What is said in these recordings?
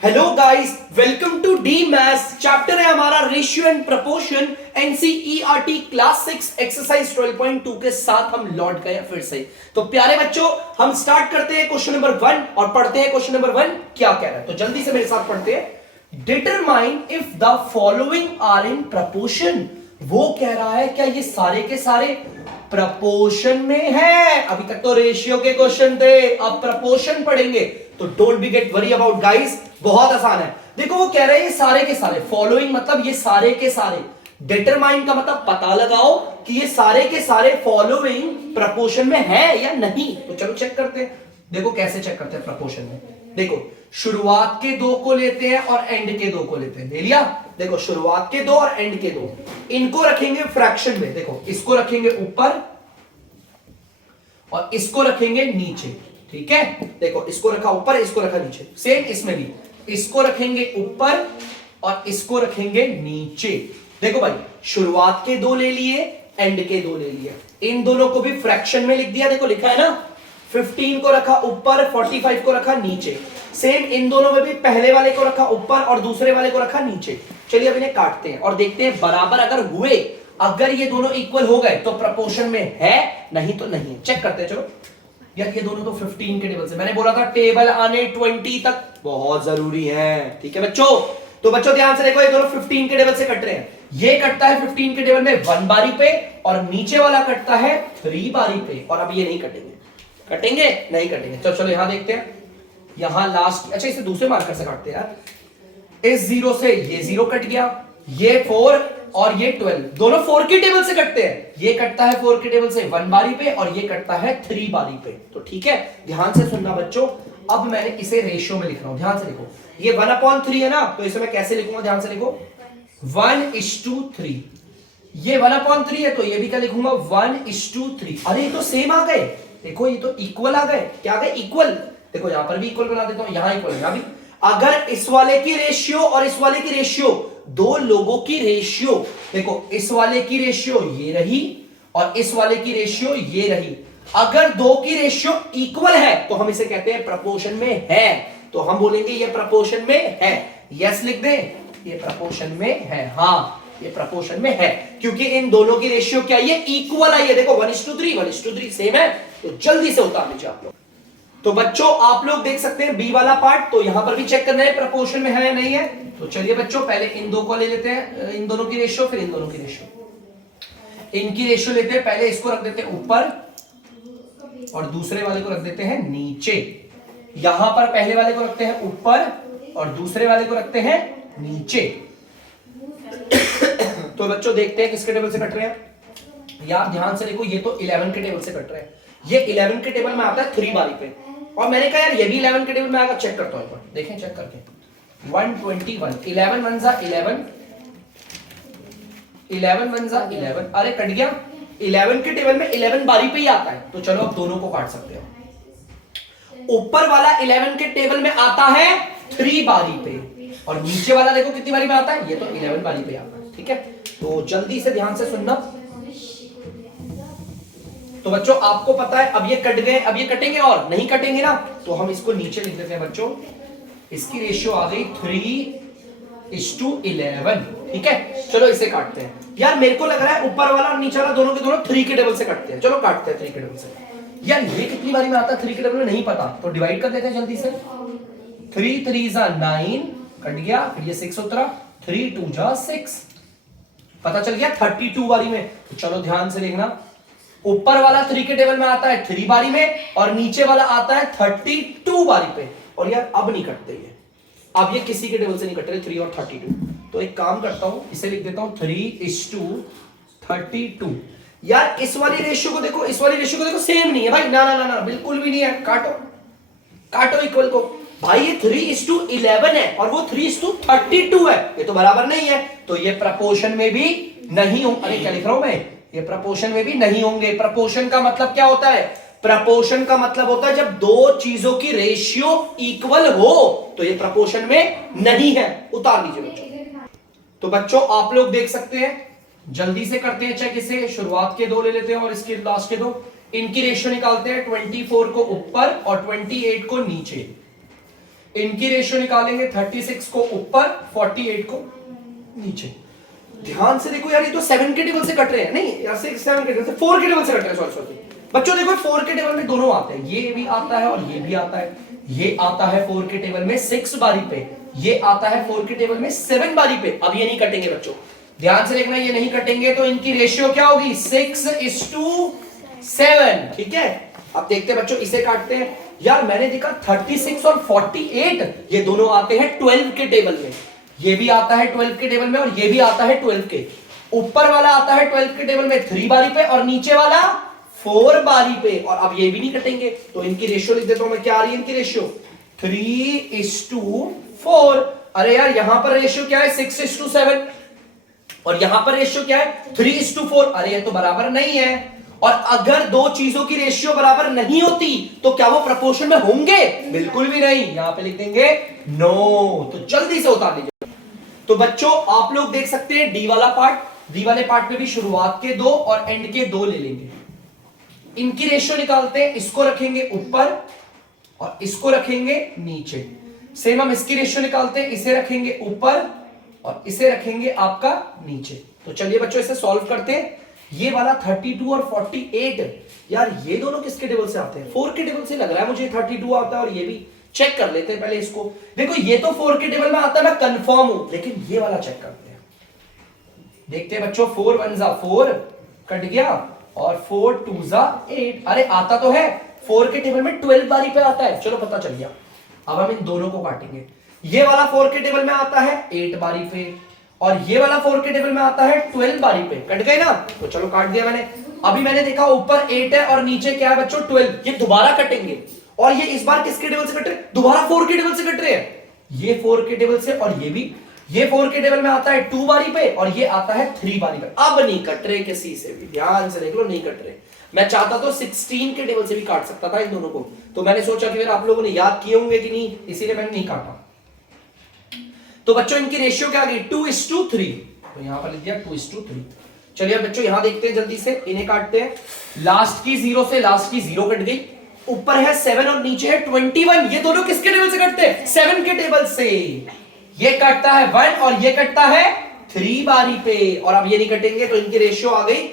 Hello guys, welcome to the maths. Chapter है हमारा ratio and proportion, NCERT class 6 exercise 12.2 के साथ हम लौट गए फिर से। तो प्यारे बच्चों, हम स्टार्ट करते हैं क्वेश्चन नंबर 1 और पढ़ते हैं क्वेश्चन नंबर 1 क्या कह रहा है। तो जल्दी से मेरे साथ पढ़ते हैं। Determine if the following are in proportion. वो कह रहा है क्या ये सारे के सारे प्रपोर्शन में है। अभी तक तो रेशियो के क्वेश्चन थे, अब प्रपोर्शन पढ़ेंगे। तो don't be get worry about guys, बहुत आसान है। देखो वो कह रहे हैं ये सारे के सारे, फॉलोइंग मतलब ये सारे के सारे, डिटरमाइन का मतलब पता लगाओ कि ये सारे के सारे फॉलोइंग प्रपोर्शन में है या नहीं। तो चलो चेक करते हैं। देखो कैसे चेक करते हैं प्रपोर्शन में। देखो शुरुआत के दो को लेते हैं और एंड के दो को लेते हैं। ले लिया। देखो शुरुआत के दो और एंड के दो, इनको रखेंगे फ्रैक्शन में। देखो इसको रखेंगे ऊपर और इसको रखेंगे नीचे, ठीक है। देखो इसको रखा ऊपर, इसको रखा नीचे। सेम इसमें भी इसको रखेंगे ऊपर और इसको रखेंगे नीचे। देखो भाई, शुरुआत के दो ले लिए, एंड के दो ले लिए, इन दोनों को भी फ्रैक्शन में लिख दिया। देखो लिखा है ना, 15 को रखा ऊपर, 45 को रखा नीचे। सेम इन दोनों में भी पहले वाले को रखा ऊपर और दूसरे वाले को रखा नीचे। चलिए अब इन्हें काटते हैं और देखते हैं बराबर अगर हुए, अगर ये दोनों इक्वल हो गए तो प्रपोर्शन में है, नहीं तो नहीं है। चेक करते हैं। चलो यार, ये दोनों तो 15 के टेबल से, मैंने बोला था टेबल आने 20 तक बहुत जरूरी है, ठीक है बच्चों। तो बच्चों ध्यान से देखो, ये दोनों 15 के टेबल से कट रहे हैं। ये कटता है 15 के टेबल में 1 बारी पे और नीचे वाला कटता है 3 बारी पे। और अब ये नहीं कटेंगे, कटेंगे नहीं कटेंगे। चलो चलो यहां देखते हैं। यहां लास्ट, अच्छा इसे दूसरे मार्कर से काटते हैं यार। इस 0 से ये 0 कट गया, ये 4 और ये 12, दोनों 4 की टेबल से कटते हैं। ये कटता है 4 की टेबल से 1 बारी पे और ये कटता है 3 बारी पे। तो ठीक है, ध्यान से सुनना बच्चों। अब मैंने इसे रेशियो में लिख रहा हूं, ध्यान से लिखो। ये 1/3 है ना, तो इसे मैं कैसे लिखूंगा, ध्यान से लिखो। 1:3। ये 1/3 है तो ये भी क्या लिखूंगा, 1:3। अरे ये तो सेम आ गए। देखो ये तो इक्वल आ गए। क्या आ गए, इक्वल। देखो यहां पर भी इक्वल बना देता हूं, यहां इक्वल है, यहां भी। अगर इस वाले की रेशियो और इस वाले की रेशियो, दो लोगों की रेशियो, देखो इस वाले की रेशियो ये रही और इस वाले की रेशियो ये रही, अगर दो की रेशियो इक्वल है तो हम इसे कहते हैं प्रपोर्शन में है। तो हम बोलेंगे ये प्रपोर्शन में है। यस लिख दें, ये प्रपोर्शन में है। हाँ, ये प्रपोर्शन में है क्योंकि इन दोनों की रेशियो क्या है, इक्वल आई है। देखो 1:3, 1:3 सेम है। तो जल्दी से उतार लीजिए आप लोग। तो बच्चों आप लोग देख सकते हैं बी वाला पार्ट, तो यहां पर भी चेक करना है प्रपोर्शन में है या नहीं है। तो चलिए बच्चों, पहले इन दो को ले लेते हैं, इन दोनों की रेशियो, फिर इन दोनों की रेशियो। इनकी रेशियो लेते हैं, पहले इसको रख देते हैं ऊपर और दूसरे वाले को रख देते हैं नीचे। यहां पर पहले वाले को रखते हैं ऊपर और दूसरे वाले को रखते हैं नीचे। तो बच्चों देखते हैं किसके टेबल से कट रहे हैं। यार ध्यान से देखो, ये तो 11 के टेबल से कट रहे हैं। ये 11 के टेबल में आता है 3 बारी पे, और मैंने कहा यार ये भी 11 के टेबल में आएगा। चेक करता हूं एक बार, देखें चेक करके। 121, 11 1 जा 11, 11 1 जा 11। अरे कट गया। 11 के टेबल में 11 बारी पे ही आता है। तो चलो अब दोनों को काट सकते हो। ऊपर वाला 11 के टेबल में आता है 3 बारी पे और नीचे वाला देखो कितनी बारी में आता है, ये तो 11 बारी पे आता है, ठीक है। तो जल्दी से ध्यान से सुनना। तो बच्चों आपको पता है अब ये कट गए, अब ये कटेंगे और नहीं कटेंगे ना, तो हम इसको नीचे लिख देते हैं बच्चों। इसकी रेशियो आ गई 3:11, ठीक है। चलो इसे काटते हैं। यार मेरे को लग रहा है ऊपर वाला और नीचे वाला दोनों के दोनों 3 के टेबल से कटते हैं। चलो काटते हैं 3 के टेबल से। यार ये कितनी बारी में आता है 3 के टेबल में, नहीं पता, तो डिवाइड कर देते हैं जल्दी से। 3 3 जा 9, कट गया, फिर ये 6 उतरा, 3 2 जा 6, पता चल गया 32 बारी में। तो चलो ध्यान से देखना, ऊपर वाला 3 के टेबल में आता है 3 बारी में और नीचे वाला आता है 32 बारी पे। और यार अब नहीं कटते ये, अब ये किसी के टेबल से नहीं कट रहे 3 और 32। तो एक काम करता हूं, इसे लिख देता हूं 3:32। यार इस वाली रेशियो को देखो, इस वाली रेशियो को देखो, सेम नहीं है भाई। ना ना ना ना, बिल्कुल भी नहीं है। काटो काटो इक्वल को। भाई ये 3:11 है और वो 3:32 है, ये तो बराबर नहीं है। तो ये प्रपोर्शन में भी नहीं हो। अरे क्या लिख रहा हूं मैं, ये प्रपोर्शन में भी नहीं होंगे। प्रपोर्शन का मतलब क्या होता है, प्रपोर्शन का मतलब होता है जब दो चीजों की रेशियो इक्वल हो, तो ये प्रपोर्शन में नहीं है। उतार लीजिए बच्चों। तो बच्चों आप लोग देख सकते हैं, जल्दी से करते हैं चेक इसे। शुरुआत के दो ले लेते हैं और इसके लास्ट के दो, इनकी रेशियो निकालते हैं। 24 को ऊपर और 28 को नीचे। इनकी रेशियो निकालेंगे 36 को ऊपर 48 को नीचे। ध्यान से देखो यार, ये तो 7 के टेबल से कट रहे हैं, नहीं यार 7 के टेबल से 4 के टेबल से कट रहे हैं, सॉरी बच्चों देखो 4 के टेबल में दोनों आते हैं, ये भी आता है और ये भी आता है। ये आता है 4 के टेबल में 6 बारी पे, ये आता है 4 के टेबल में 7 बारी पे। अब ये नहीं कटेंगे बच्चों, ध्यान से देखना, ये नहीं कटेंगे तो इनकी रेशियो क्या होगी 6:7। ठीक है, अब देखते हैं बच्चों, इसे काटते हैं। यार मैंने देखा 36 और 48 ये दोनों आते हैं 12 के टेबल में, ये भी आता है 12 के टेबल में और ये भी आता है 12 के। ऊपर वाला आता है 12 के टेबल में 3 बारी पे और नीचे वाला 4 बारी पे, और अब ये भी नहीं कटेंगे तो इनकी रेशियो लिख देता हूं मैं, क्या आ रही है इनकी रेशियो 3:4। अरे यार यहां पर रेशियो क्या है 6:7 और यहां पर रेशियो क्या है 3:4। अरे ये तो बराबर नहीं है, और अगर दो चीजों की रेशियो बराबर नहीं होती तो क्या वो प्रपोर्शन में होंगे? बिल्कुल भी नहीं। यहां पे लिख देंगे नो। तो जल्दी से उतार लीजिए। तो बच्चों आप लोग देख सकते हैं डी वाला पार्ट, डी वाले पार्ट में भी शुरुआत के 2 और एंड के 2 ले लेंगे। इनकी रेशियो निकालते हैं, इसको रखेंगे ऊपर और इसको रखेंगे नीचे। सेम हम इसकी रेशियो निकालते हैं, इसे रखेंगे ऊपर और इसे रखेंगे आपका नीचे। तो चलिए बच्चों इसे सॉल्व करते हैं। ये वाला 32 और 48, यार ये दोनों किसके टेबल से आते हैं? 4 के टेबल से लग रहा है मुझे 32 आता है, और ये भी चेक कर लेते हैं पहले इसको। देखो ये तो 4 के टेबल में आता है, मैं कंफर्म हूं, लेकिन ये वाला चेक करते हैं। देखते हैं बच्चों, 4 1 जा 4 कट गया और 4 2 जा 8। अरे आता तो है, 4 के टेबल में 12 बारी पे आता है, चलो पता चल गया। अब हम इन दोनों को काटेंगे। ये वाला 4 के टेबल में आता है 8 बारी पे और ये वाला 4 के टेबल में आता है 12 बारी पे। कट गए ना, तो चलो काट दिया मैंने। अभी मैंने देखा ऊपर 8 है और नीचे क्या है बच्चों 12, ये दोबारा कटेंगे। और ये इस बार किसके टेबल से कट रहे हैं? दोबारा 4 के टेबल से कट रहे हैं। ये 4 के टेबल से और ये भी, ये 4 के टेबल में आता है 2 बारी पे और ये आता है 3 बारी पे। अब नहीं कट रहे किसी से भी, ध्यान से देख लो, नहीं कट रहे। मैं चाहता तो 16 के टेबल से भी काट सकता था इन दोनों को, तो मैंने सोचा कि आप लोगों ने याद किए होंगे कि नहीं, इसीलिए मैंने नहीं काटा। तो बच्चों इनकी रेशियो क्या आ गई 2:3, तो यहां पर लिख दिया 2:3। चलिए बच्चों यहां देखते हैं, जल्दी से इन्हें काटते हैं। लास्ट की 0 से लास्ट की 0 कट गई, ऊपर है 7 और नीचे है 21। ये दोनों किसके टेबल से कटते हैं? 7 के टेबल से। ये कटता है 1 और ये कटता है 3 बारी पे, और अब ये नहीं कटेंगे तो इनकी रेशियो आ गई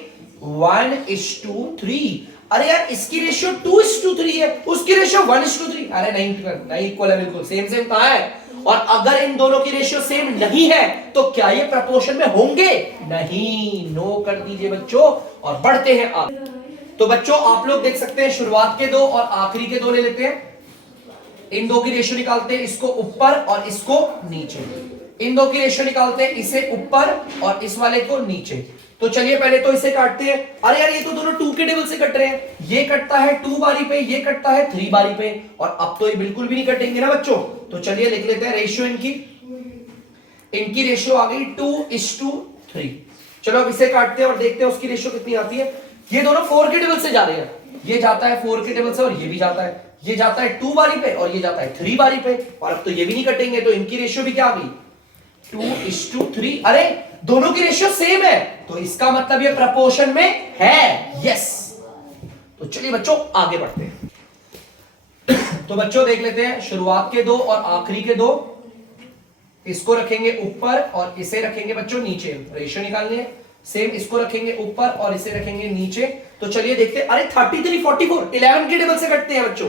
1:3। अरे यार इसकी रेशियो 2:3 है, उसकी रेशियो 1:3। अरे नहीं इक्वल है, बिल्कुल सेम सेम कहां है? और अगर इन दोनों की रेशियो सेम नहीं है तो क्या ये प्रपोर्शन में होंगे? नहीं, नो कर दीजिए बच्चों और बढ़ते हैं आगे। तो बच्चों आप लोग देख सकते हैं शुरुआत के 2 और आखिरी के 2 ले लेते हैं। इन दो की रेशियो निकालते हैं, इसको ऊपर और इसको नीचे। इन दो की रेशियो निकालते हैं, इसे ऊपर और इस वाले को नीचे। तो चलिए पहले तो इसे काटते हैं। अरे यार ये तो दोनों 2 के टेबल से कट रहे हैं, ये कटता है 2 बारी पे, ये कटता है 3 बारी पे, और अब तो ये बिल्कुल भी नहीं कटेंगे ना बच्चों। तो चलिए लिख लेते हैं रेशियो इनकी रेशियो आ गई 2:3। चलो अब इसे काटते हैं और देखते हैं उसकी रेशियो कितनी आती है। ये दोनों 4 के टेबल से जा रहे हैं, ये जाता है 4 के टेबल से और ये भी जाता है, ये जाता है 2 बारी पे और ये जाता है 3 बारी पे, और अब तो ये भी नहीं कटेंगे, तो इनकी रेशियो भी क्या आ गई 2:3। अरे दोनों की रेशियो सेम है, तो इसका मतलब ये प्रपोर्शन में है। यस, तो चलिए बच्चों आगे बढ़ते हैं। तो बच्चों देख लेते हैं शुरुआत के 2 और आखिरी के 2, इसको रखेंगे ऊपर और इसे रखेंगे बच्चों नीचे। रेशियो निकालनी है, सेम इसको रखेंगे ऊपर और इसे रखेंगे नीचे। तो चलिए देखते हैं। अरे 33 44 11 के टेबल से कटते हैं बच्चों,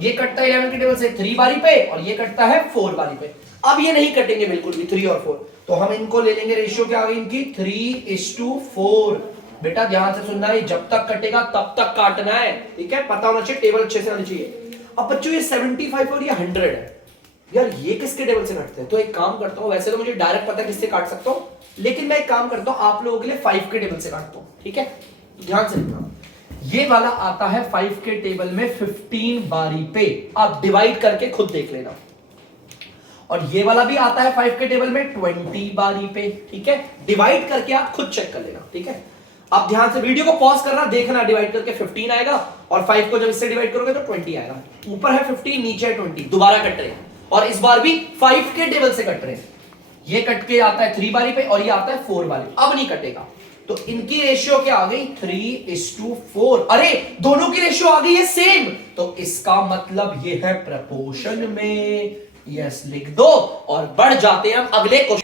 ये कटता है 11 के टेबल से 3 बारी पे और ये कटता है 4 बारी पे। अब ये नहीं कटेंगे बिल्कुल भी 3 और 4, तो हम इनको ले लेंगे। रेशियो क्या आ गई इनकी 3:4। बेटा ध्यान से सुनना है, जब तक कटेगा तब तक काटना है, ठीक है? पता होना चाहिए, टेबल अच्छे से आनी चाहिए। अब बच्चों ये 75 और ये 100 है, यार ये किसके टेबल से कटते हैं? तो एक काम करता हूं, वैसे तो मुझे डायरेक्ट पता है किससे काट सकता हूं, लेकिन मैं एक काम करता हूं आप लोगों के लिए 5 के टेबल से काटता हूं, ठीक है? ध्यान से देखना, ये वाला आता है 5 के टेबल में 15 बारी पे, आप डिवाइड करके खुद देख लेना। और ये वाला भी आता है 5 के टेबल में 20 बारी पे, ठीक है? डिवाइड करके आप खुद चेक कर लेना, ठीक है? आप ध्यान से वीडियो को पॉज करना, देखना, डिवाइड करके 15 आएगा और 5 को जब इससे डिवाइड करोगे तो 20 आएगा। ऊपर है 15, नीचे है 20, दोबारा कट रहे हैं और इस बार भी 5 के टेबल से कट रहे हैं। ये कट के आता है 3 बारी पे और ये आता है 4 बारी, अब नहीं कटेगा। तो इनकी रेशियो क्या आ गई 3:4। अरे दोनों की रेशियो आ गई है सेम, तो इसका मतलब ये है प्रपोर्शन में। यस लिख दो और बढ़ जाते हैं हम अगले क्वेश्चन।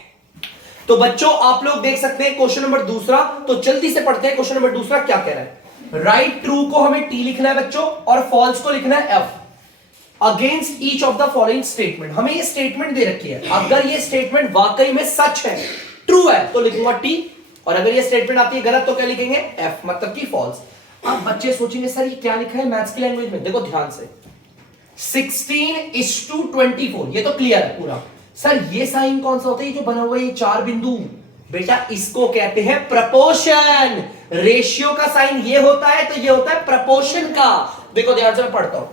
तो बच्चों आप लोग देख सकते हैं क्वेश्चन नंबर दूसरा, तो जल्दी से पढ़ते हैं क्वेश्चन नंबर दूसरा क्या कह रहा है। राइट ट्रू को हमें टी लिखना है बच्चों और फॉल्स को लिखना है F. Against each of the following statement, हमें ये स्टेटमेंट दे रखी है, अगर ये स्टेटमेंट वाकई में सच है, ट्रू है, तो लिखूंगा टी, और अगर ये स्टेटमेंट आती है गलत तो क्या लिखेंगे एफ, मतलब कि फॉल्स। अब बच्चे सोचेंगे सर ये क्या लिखा है मैथ्स की लैंग्वेज में, देखो ध्यान से 16:24, ये तो क्लियर है पूरा। सर ये साइन कौन सा होता है, ये जो बना हुआ है ये 4 बिंदु, बेटा इसको कहते हैं प्रपोर्शन। रेशियो का साइन ये होता है तो ये होता है प्रपोर्शन का। देखो ध्यान से मैं पढ़ता हूं,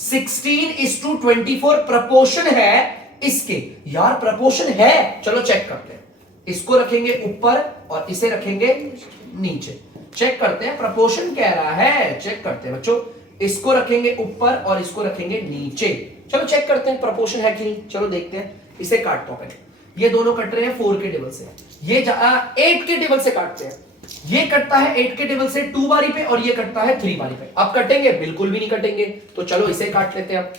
16:24 प्रपोर्शन है इसके। यार प्रपोर्शन है, चलो चेक करते हैं। इसको रखेंगे ऊपर और इसे रखेंगे नीचे, चेक करते हैं प्रपोर्शन कह रहा है, चेक करते हैं बच्चों। इसको रखेंगे ऊपर और इसको रखेंगे नीचे, चलो चेक करते हैं प्रपोर्शन है कि नहीं। चलो देखते हैं, इसे काटता हूं पहले। ये दोनों कट रहे हैं 4 के टेबल से, ये 8 के टेबल से काटते हैं। ये कटता है 8 के टेबल से 2 बारी पे और ये कटता है 3 बारी पे। अब कटेंगे, बिल्कुल भी नहीं कटेंगे, तो चलो इसे काट लेते हैं। अब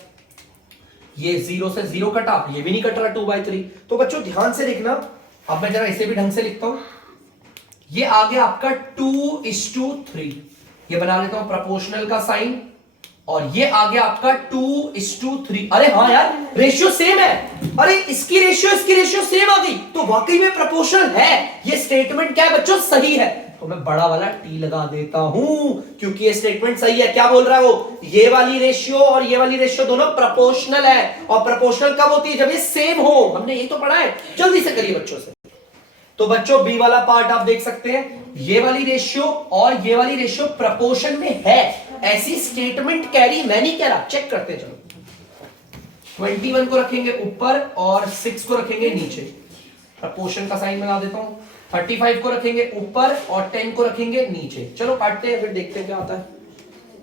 ये 0 से 0 कटा, ये भी नहीं कट रहा 2/3। तो बच्चों ध्यान से देखना, अब मैं जरा इसे भी ढंग से लिखता हूं। ये आ गया आपका 2:3, ये बना लेता हूं प्रोपोर्शनल का साइन, और ये आ गया आपका 2:3। अरे हाँ यार रेशियो सेम है, अरे इसकी रेशियो सेम आ गई, तो वाकई में प्रोपोर्शनल है। ये स्टेटमेंट क्या है बच्चों, सही है। तो मैं बड़ा वाला टी लगा देता हूं, क्योंकि ये स्टेटमेंट सही है। क्या बोल रहा है वो, ये वाली रेशियो और ये वाली रेशियो दोनों प्रोपोर्शनल है, और प्रोपोर्शनल कब होती है, जब ये सेम हो। हमने यही तो पढ़ा है, जल्दी से करिए बच्चों से। तो बच्चों बी वाला पार्ट आप देख सकते हैं, ये वाली रेशियो और ये वाली रेशियो प्रोपोर्शन में है, ऐसी स्टेटमेंट कैरी मैं नहीं कह रहा। चेक करते हैं, चलो 21 को रखेंगे ऊपर और 6 को रखेंगे नीचे, प्रोपोर्शन का साइन बना देता हूं। 35 को रखेंगे ऊपर और 10 को रखेंगे नीचे। चलो काटते हैं, फिर देखते हैं क्या आता है।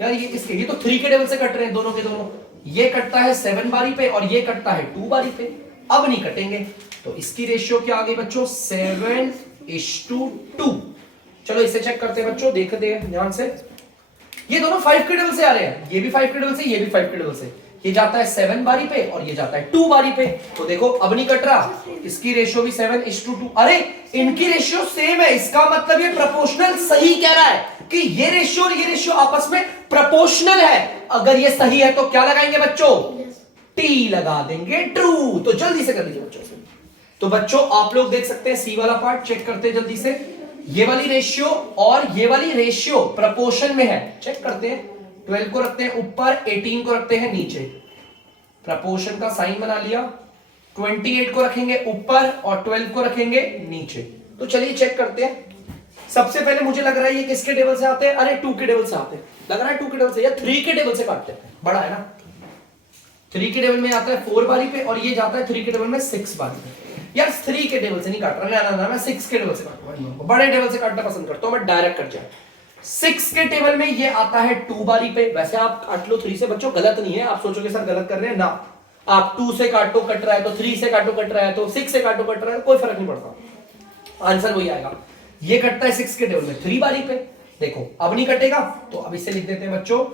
यार ये किसके, ये तो 3 के टेबल से कट रहे हैं दोनों के दोनों। ये कटता है 7 बारी पे और ये कटता है 2 बारी पे। अब नहीं कटेंगे, तो इसकी रेशियो क्या आ गई बच्चों, 7:2। चलो इसे चेक करते हैं बच्चों, देखते हैं ध्यान से। ये दोनों 5 के टेबल से आ रहे हैं, ये भी 5 के टेबल से, ये भी 5 के टेबल से। ये जाता है 7 बारी पे और ये जाता है 2 बारी पे। तो देखो अब नहीं कट रहा, इसकी रेशियो भी 7:2। अरे इनकी रेशियो सेम है, इसका मतलब ये प्रोपोर्शनल सही कह रहा है कि ये रेशियो और ये रेशियो आपस में प्रोपोर्शनल है। अगर ये सही है तो क्या लगाएंगे बच्चों, टी लगा देंगे, ट्रू। तो जल्दी से कर लीजिए बच्चों से। तो बच्चों आप लोग देख सकते हैं सी वाला पार्ट, चेक करते हैं जल्दी से। ये वाली रेशियो और ये वाली रेशियो प्रोपोर्शन में है, चेक करते हैं। 12 को रखते हैं ऊपर, 18 को रखते हैं नीचे, प्रोपोर्शन का साइन बना लिया। 28 को रखेंगे ऊपर और 12 को रखेंगे नीचे। तो चलिए चेक करते हैं। सबसे पहले मुझे लग रहा है ये किसके टेबल से आते हैं, अरे 2 के टेबल से आते हैं, लग रहा है 2 के टेबल से या 3 के टेबल से काटते हैं, बड़ा है ना। 3 के टेबल में आता है 4 बारी पे और ये जाता है 3 के टेबल में 6 बारी पे। यार 3 के टेबल से नहीं काट रहा, ना मैं 6 के टेबल से काटूंगा, बड़े टेबल से काटना पसंद करता हूं मैं, डायरेक्ट कट जाए। 6 के टेबल में ये आता है 2 बारी पे। वैसे आप काट लो 3 से बच्चों, गलत नहीं है। आप सोचोगे सर गलत कर रहे हैं ना, आप 2 से काटो कट रहा है, तो 3 से काटो कट रहा है, तो 6 से काटो कट रहा है, कोई फर्क नहीं पड़ता, आंसर वही आएगा। ये कटता है 6 के टेबल में 3 बारी पे। देखो अब नहीं कटेगा, तो अब इसे लिख देते हैं बच्चों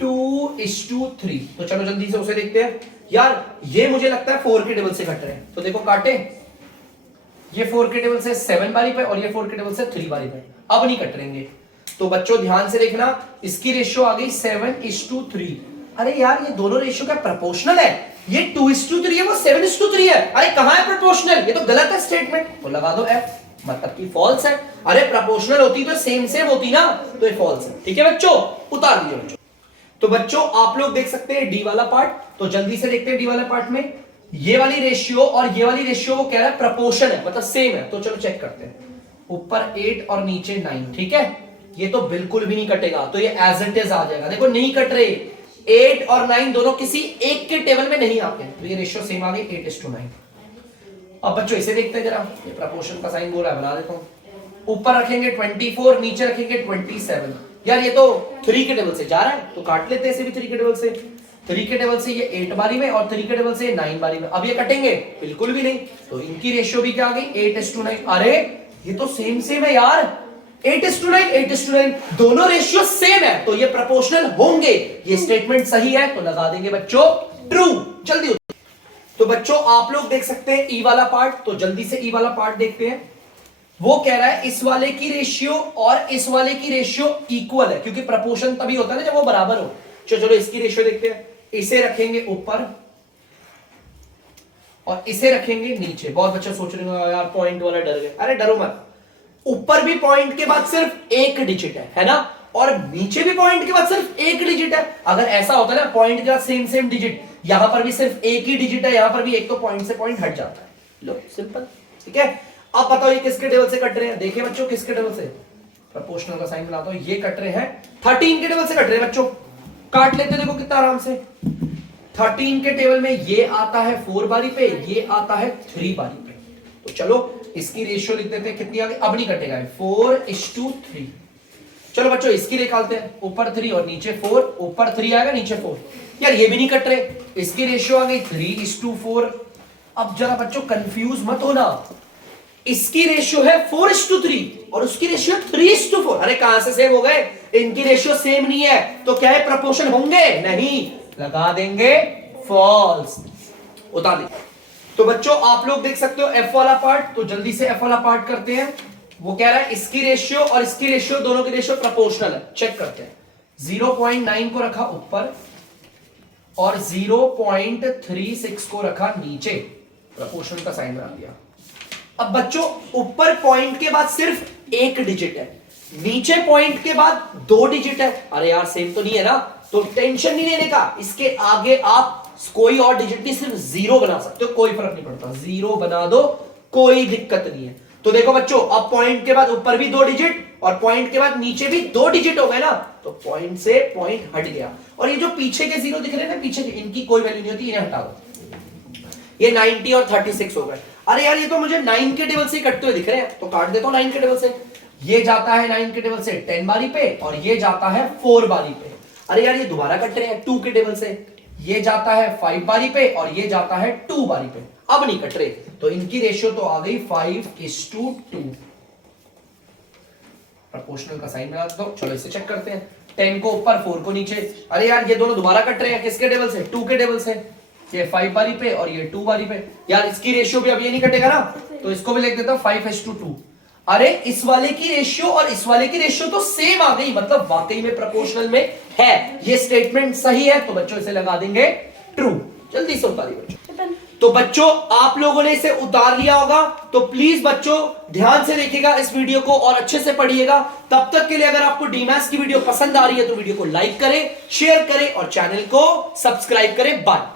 2:3। तो चलो जल्दी से उसे देखते हैं। यार ये मुझे लगता है 4 के टेबल से कट रहे हैं, तो देखो काटे, ये 4 के टेबल से 7 बारी पे और ये 4 के टेबल से 3 बारी पे। अब नहीं कट रहेंगे, तो बच्चों ध्यान से देखना, इसकी रेशियो आ गई 7:3। अरे यार ये दोनों रेशियो क्या प्रोपोर्शनल है, ये 2:3 है, वो 7:3 है। अरे कहां है प्रोपोर्शनल, ये तो गलत है स्टेटमेंट, तो लगा दो एफ, मतलब कि फॉल्स है। अरे प्रोपोर्शनल होती तो सेम होती ना, तो ये फॉल्स है। ठीक है बच्चों, उतार दीजिए बच्चों। तो बच्चों आप लोग देख सकते हैं डी वाला पार्ट, तो जल्दी से देखते हैं डी वाला पार्ट में। ये वाली रेशियो और ये वाली रेशियो वो कह रहा है प्रोपोर्शन है, मतलब सेम है। तो चलो चेक करते हैं, ऊपर 8 और नीचे 9, ठीक है। ये तो बिल्कुल भी नहीं कटेगा, तो ये एज इट इज आ जाएगा। देखो नहीं कट रहे, 8 और 9 दोनों किसी एक के टेबल में नहीं आते, तो ये रेशियो सेम आ गई 8:9। अब बच्चों इसे देखते हैं जरा, ये प्रोपोर्शन का साइन बोल रहा है, बना देता हूं। ऊपर रखेंगे 24, नीचे रखेंगे 27। यार ये तो 3 के टेबल से जा रहा है, तो काट लेते हैं इसे भी 3 के टेबल से। 3 के टेबल से ये 8 बारी में और 3 के टेबल से 9 बारी में। अब ये कटेंगे बिल्कुल भी नहीं, तो इनकी रेशियो भी क्या आ गई 8:9। अरे ये तो सेम है यार, 8:9, 8:9 दोनों रेशियो सेम है, तो ये प्रोपोर्शनल होंगे। ये स्टेटमेंट सही है, तो लगा देंगे बच्चों ट्रू। जल्दी तो बच्चों आप लोग देख सकते हैं ई वाला पार्ट, तो जल्दी से ई वाला पार्ट देखते हैं। वो कह रहा है इस वाले की रेशियो और इस वाले की रेशियो इक्वल है, क्योंकि प्रपोर्शन तभी होता है ना जब वो बराबर हो। चलो इसकी रेशियो देखते हैं। इसे रखेंगे ऊपर और इसे रखेंगे नीचे। बहुत बच्चे सोच रहे हो यार पॉइंट वाला डर गए, अरे डरो मत। ऊपर भी पॉइंट के बाद सिर्फ एक डिजिट है ना, और नीचे भी पॉइंट के बाद सिर्फ एक डिजिट है। अगर ऐसा होता है ना पॉइंट के बाद सेम सेम डिजिट, यहां पर भी सिर्फ एक ही डिजिट है, यहां पर भी एक, तो पॉइंट से पॉइंट हट जाता है। लो सिंपल, ठीक है। अब बताओ ये किसके टेबल से कट रहे हैं? देखिए बच्चों किसके टेबल से, प्रोपोर्शनल का साइन बनाता हूं, ये कट रहे हैं 13 के टेबल से कट रहे हैं बच्चों। काट लेते देखो कितना आराम से। 13 के टेबल में ये आता है 4 बारी पे, ये आता है 3 बारी पे। तो चलो इसकी रेशियो लिख देते हैं, कितनी आ गई? अब नहीं कटेगा, 4:3। चलो बच्चों इसकी निकालते हैं, ऊपर 3 और नीचे 4, ऊपर 3 आएगा नीचे 4। यार ये भी नहीं कट रहे, इसकी रेशियो आ गई 3:4। अब जरा बच्चों कंफ्यूज मत होना, इसकी रेशियो है 4:3 और उसकी रेशियो 3:4। अरे कहां से सेम हो गए? इनकी रेशियो सेम नहीं है तो क्या है प्रपोर्शन होंगे? नहीं, लगा देंगे फॉल्स, उतार देंगे। तो बच्चों आप लोग देख सकते हो एफ वाला पार्ट, तो जल्दी से एफ वाला पार्ट करते हैं। वो कह रहा है इसकी रेशियो और इसकी रेशियो, दोनों की रेशियो प्रोपोर्शनल है। चेक करते हैं। 0.9 को रखा ऊपर और 0.36 को रखा नीचे, प्रोपोर्शनल का साइन बना दिया। अब बच्चों ऊपर पॉइंट के बाद सिर्फ एक डिजिट है, नीचे पॉइंट के बाद 2 डिजिट है। अरे यार सेम तो नहीं है ना, तो टेंशन नहीं लेने का। इसके आगे आप कोई और डिजिट नहीं, सिर्फ 0 बना सकते हो, कोई फर्क नहीं पड़ता। 0 बना दो, कोई दिक्कत नहीं है। तो देखो बच्चों अब पॉइंट के बाद ऊपर भी 2 डिजिट और पॉइंट के बाद नीचे भी 2 डिजिट हो गए ना, तो पॉइंट से पॉइंट हट गया। और ये जो पीछे के 0 दिख रहे हैं ना, पीछे के, इनकी कोई वैल्यू नहीं होती, इन्हें हटा दो। ये 90 और 36 हो गए। अरे यार ये तो मुझे 9 के टेबल से कटते हुए दिख रहे हैं, तो काट देता हूं 9 के टेबल से। ये जाता है 9 के टेबल से 10 बारी पे और ये जाता है 4 बारी पे। अरे यार ये दोबारा कट रहे हैं 2 के टेबल से, ये जाता है 5 बारी पे और ये जाता है 2 बारी पे। अब नहीं कट रहे, तो इनकी रेशियो तो आ गई 5:2। प्रोपोर्शनल का साइन बना दो। चलो इसे चेक करते हैं। 10 को ऊपर 4 को नीचे। अरे यार ये दोनों दोबारा कट रहे हैं, किसके टेबल से? 2 के टेबल से। ये 5 बारी पे और ये 2 बारी पे। यार इसकी रेशियो भी अब ये नहीं कटेगा ना, तो इसको भी लिख देता हूं 5:2। अरे इस वाले की रेशियो और इस वाले की रेशियो तो सेम आ गई, मतलब वाकई में प्रोपोर्शनल में है। ये स्टेटमेंट सही है, तो बच्चों इसे लगा देंगे ट्रू। जल्दी से उतारिए बच्चों। तो बच्चों आप लोगों ने इसे उतार लिया होगा, तो प्लीज बच्चों ध्यान से देखिएगा इस वीडियो को और अच्छे से पढ़िएगा। तब तक के लिए अगर आपको डीमैथ्स की वीडियो पसंद आ रही है तो वीडियो को लाइक करें, शेयर करें और चैनल को सब्सक्राइब करें। बाय।